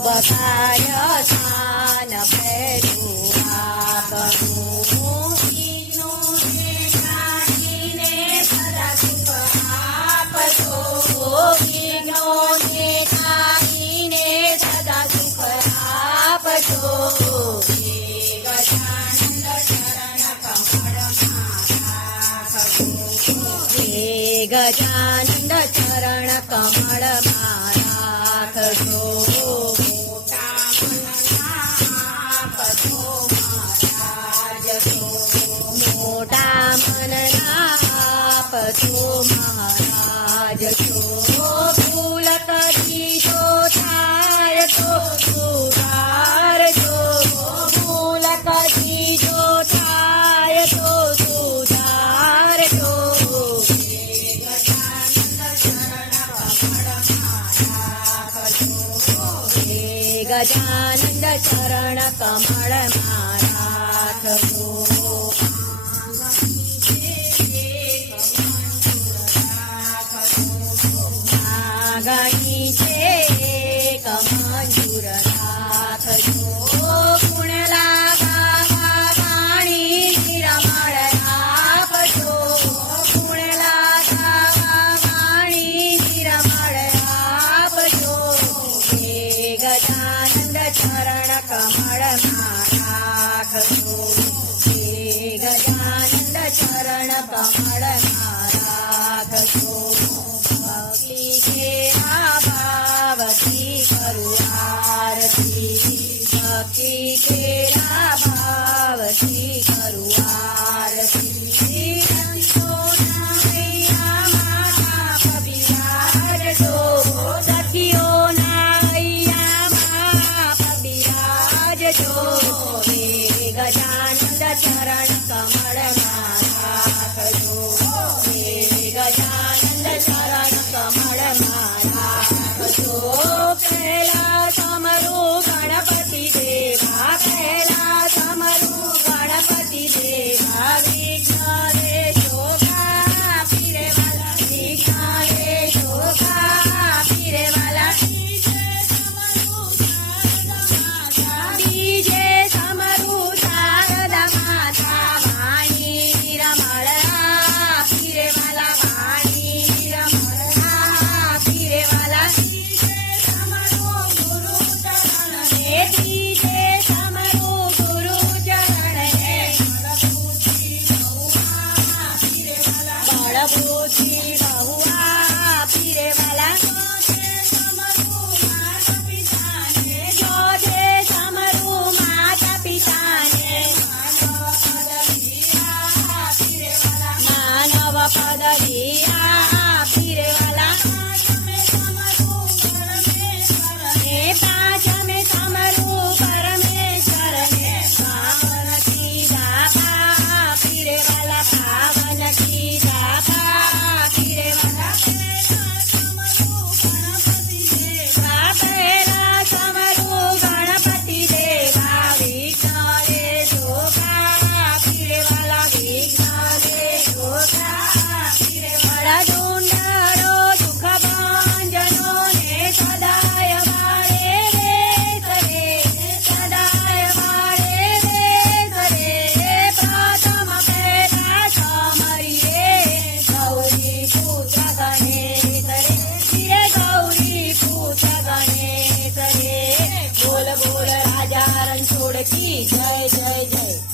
બધાય સ્થાન પહેરું આપનું વિઘ્નો કાઢીને સદા સુખ આપશો વિઘ્નો કાઢીને સદા સુખ આપશો ગજાનંદ ચરણ કમળમાં રાખજો મોટા મનના આપજો મહારાજ છો ભૂલ કરી જો થાય તો સુધારજો ભૂલ કરી જો થાય તો સુધારજો ગજાનંદ ચરણ કમળમાં રાખજો ગણી છે કમંજુર રાખજો ગુણ લાગા વાણી રમણ આપજો ગુણ લાગા વાણી રમણ આપજો ગજાનંદ ચરણ કમળમાં રાખજો ગજાનંદ ચરણ કમળમાં રાખજો ભક્તિ કેરા ભાવથી કરું આરતી સંતોના હૈયા માતા પબિરાજજો સખીઓના હૈયામાં પબિરાજજો ગજાનંદ ચરણ કમળમાં રાખજો ગજાનંદ ચરણ કમળમાં રાખજો પહેલા તમારું ગણપતિ દેવા પહેલા તમારું ગણપતિ દેવા વિઘ્ન શોભા પીરે વાલા વિઘ્ન શોભા પીરે વાલા બીજે તમારું શારદા માતા વાણી રમણા પીરે વાલા વાણી રમણા પીરે વાલા બળબુદ્ધિ બહુઆ પીરે વાલા જોજે સમરું માતા પિતાને માનવ પદવિયા પીરે વાલા પાછમે સમરું પરમેશ્વરને પાવન કીધા પા પીરે વાલા પાવન કીધા પહેલા સમરું ગણપતિ દેવા વિઘ્ન શોભા પીરે વાલા વિઘ્ન શોભા પીરે વાલા ડુંડરો સુખ ભંજનો ને સદાય વાળે રે સદાય વાળે રે પ્રથમ પેટા સમરીએ ગૌરી પુત્ર ગણેશ રે ગૌરી પુત્ર ગણેશ રે બોલ બોલ રાજા રણછોડ કી જય જય જય